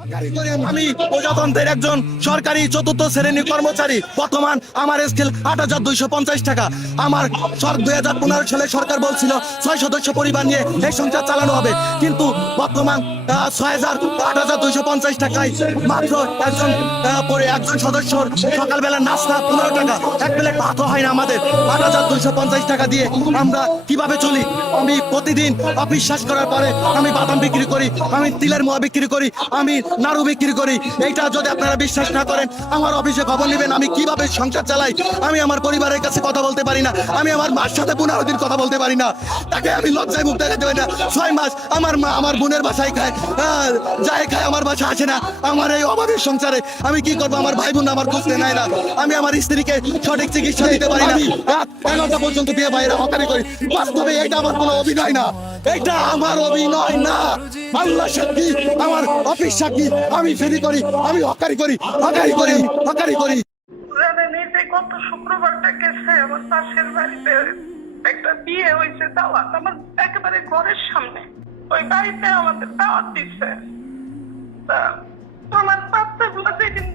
আমি প্রজাতন্ত্রের একজন সরকারি চতুর্থ কর্মচারী। বর্তমান আমার স্কেল আট হাজার দুইশো পঞ্চাশ টাকা। আমার দুই হাজার পনেরো সালে সরকার বলছিল ছয় সদস্য পরিবার নিয়ে এই সংসার চালানো হবে। কিন্তু বর্তমান ছয় হাজার আট হাজার দুইশো পঞ্চাশ টাকায় মাত্র একজন একজন সদস্যর সকালবেলা নাস্তা পনেরো টাকা। এক ভাতও হয় না আমাদের। আট হাজার দুইশো পঞ্চাশ টাকা দিয়ে আমরা কীভাবে চলি? আমি প্রতিদিন অফিস শেষ করার পরে আমি বাদাম বিক্রি করি, আমি তিলের মোয়া বিক্রি করি, আমি নাড়ু বিক্রি করি। এইটা যদি আপনারা বিশ্বাস না করেন, আমার অফিসে খবর নেবেন, আমি কীভাবে সংসার চালাই? আমি আমার পরিবারের কাছে কথা বলতে পারি না। আমি আমার মার সাথে পনেরো দিন কথা বলতে পারি না। তাকে আমি লজ্জায় মুখ দেখাতে পারি না। ছয় মাস আমার মা আমার বোনের বাসায় খায়। যাই খায়, আমার বাসা আসে না। আমার এই অভাবের সংসারে আমি কি করব? আমার ভাই বোন আমার খুঁজতে নেয় না। আমি আমার স্ত্রীকে সঠিক চিকিৎসা দিতে পারি না। এগারোটা পর্যন্ত বিয়ে বাইরে হকারি করি। বাস্তবে এটা আমার কোনো অভিনয় না। এটা আমার অভিনয় না। আল্লাহ সাক্ষী, আমার অফিস সাক্ষী, আমি ফেরি করি, আমি হকারি করি হকারি করি হকারি করি। শুক্রবারটা গেছে আমার পাশের বাড়িতে একটা বিয়ে হয়েছে আমার একেবারে ঘরের সামনে। ওই বাড়িতে আমাদের দিচ্ছে। আমার যেদিন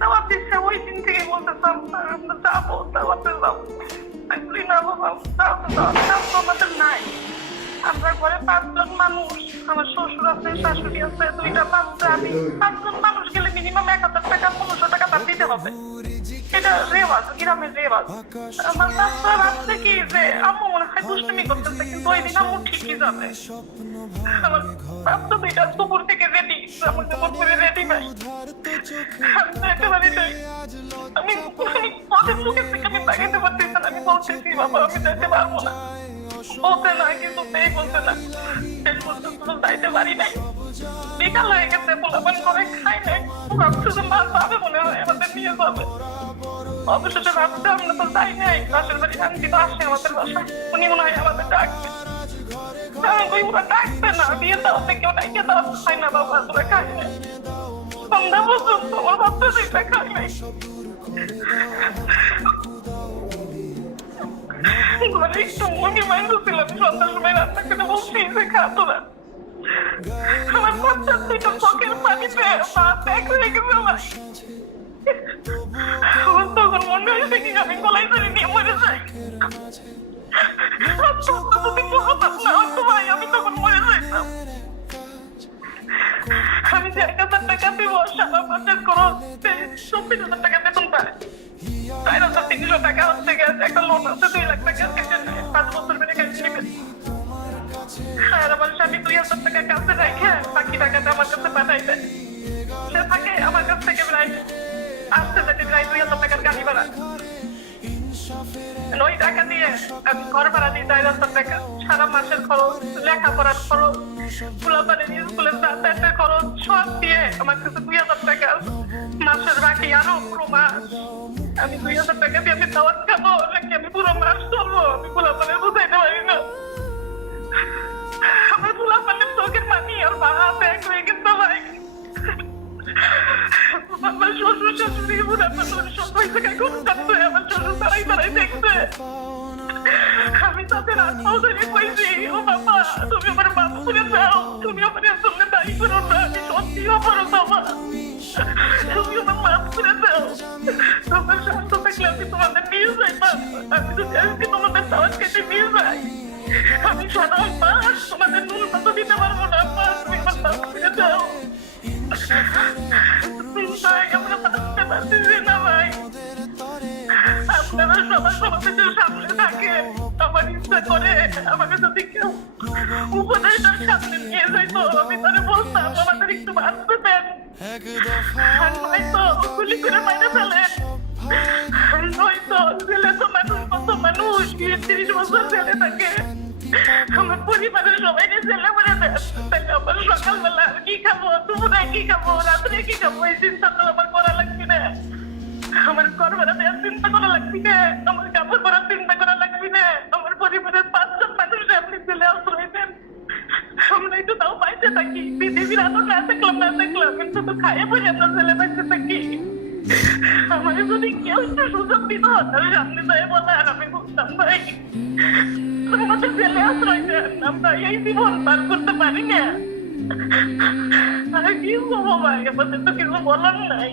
ওই দিন যাব আমাদের নাই। আমরা ঘরে পাঁচজন মানুষ আমার শ্বশুর আছে শাশুড়ি আছে দুইটা বাচ্চা আমি পাঁচজন মানুষ গেলে মিনিমাম এক হাজার টাকা পনেরোশো টাকা তার দিতে হবে এটা রেওয়াজ গ্রামের রেওয়াজ আমার বাচ্চা কি যে আম্মু মনে হয় দুষ্টুমি দুপুর থেকে রেডি আমার যেমন করে রেডি নাই আমি তো একেবারে থেকে আমি তাকাইতে না বাবা আমি যেতে পারব না বলতে না কিন্তু সেই বলতে না শেষ পর্যন্ত যাইতে পারি নাই বিকাল হয়ে গেছে পোলাপান করে খাই নাই ভাবছে মা যাবে মনে হয় আমাদের নিয়ে যাবে অবশেষে ভাবছে আমরা তো যাই নাই পাশের বাড়ি আন্টি তো আসে আমাদের বাসায় উনি মনে হয় আমাদের ডাকবে ওরা না বিয়ে দাও কেউ ডাকে দাও খাই না বাবা তোরা নাই সন্ধ্যা পর্যন্ত আমার বাচ্চা দুইটা খাই নাই ঘরে একটু মুরগি মাংস ছিল আমি সন্ধ্যার সময় রান্না করে বলছি যে খাতো না আমার বাচ্চা দুইটা চোখের পানিতে ভাত এক হয়ে গেছে আমার আমার তখন মনে হয়েছে কি আমি গলায় ধরে নিয়ে মরে যাই আর তখন যদি বলতাম না হয়তো ভাই আমি তখন মরে যাইতাম আমি যে এক হাজার টাকা দিব সারা মাসের খরচ চব্বিশ হাজার টাকা বেতন পায় চার হাজার তিনশো টাকা হচ্ছে গেছে একটা লোন আছে দুই লাখ দিয়ে আমি বাকি আরও পুরো মাস। আমি দুই হাজার টাকা দিয়ে আমি দাওয়াত খাব, নাকি আমি পুরো মাস চলবো? আমি ফুলাপানের বুঝাইতে পারি না। আমার ফুলাপানের চোখের পানি আর বাবা আমার শ্বশুর শাশুড়ি বুড়া মানুষ সবাই জায়গায় ঘুম থাকতো আমার শ্বশুর তারাই তারাই দেখছে আমি তাদের আত্মহত্যা কইছি ও বাবা তুমি আমার বাবা করে যাও তুমি আমার সামনে দায়ী করো না আমি সত্যি আমার বাবা তুমি আমার মাফ করে দাও তোমার শান্ত থাকলে আমি তোমাদের নিয়ে যাইতাম আমি যদি আজকে তোমাদের সাহস কেটে নিয়ে যাই আমি সারা মাস তোমাদের নুন মতো দিতে পারব না মা তুমি আমার মাফ করে দাও আমরা সমাবেশের সামনে থাকে। আমার ইচ্ছা করে, আমাকে যদি কেউ উপদেশের সামনে নিয়ে যাইতো আমি বলতাম, আমাদের একটু বাঁচতে দেন আমার পরিবারের সবাই ছেলে সকালবেলা কি খাব দুপুরে কি খাব, রাত্রে কি খাব, এই চিন্তা আমার করা লাগবে না। আমার দেওয়ার চিন্তা করা লাগবে না আমার কাপড় পরার চিন্তা করা লাগবে না আমার পরিবারের পাঁচজন মানুষ আপনি ছেলে আশ্রয় দেন আমরা একটু তাও পাইতে থাকি পৃথিবীর আলো না থাকলাম না থাকলাম কিন্তু তো খাইয়ে পড়ে আমরা ছেলে পাইতে থাকি আমার যদি কেউ একটু সুযোগ দিত তাহলে সামনে যায় বলে আর আমি বুঝতাম ভাই আমাদের ছেলে আশ্রয় দেন আমরা এই জীবন পার করতে পারি না আর কি করব ভাই আমাদের তো কিছু বলার নাই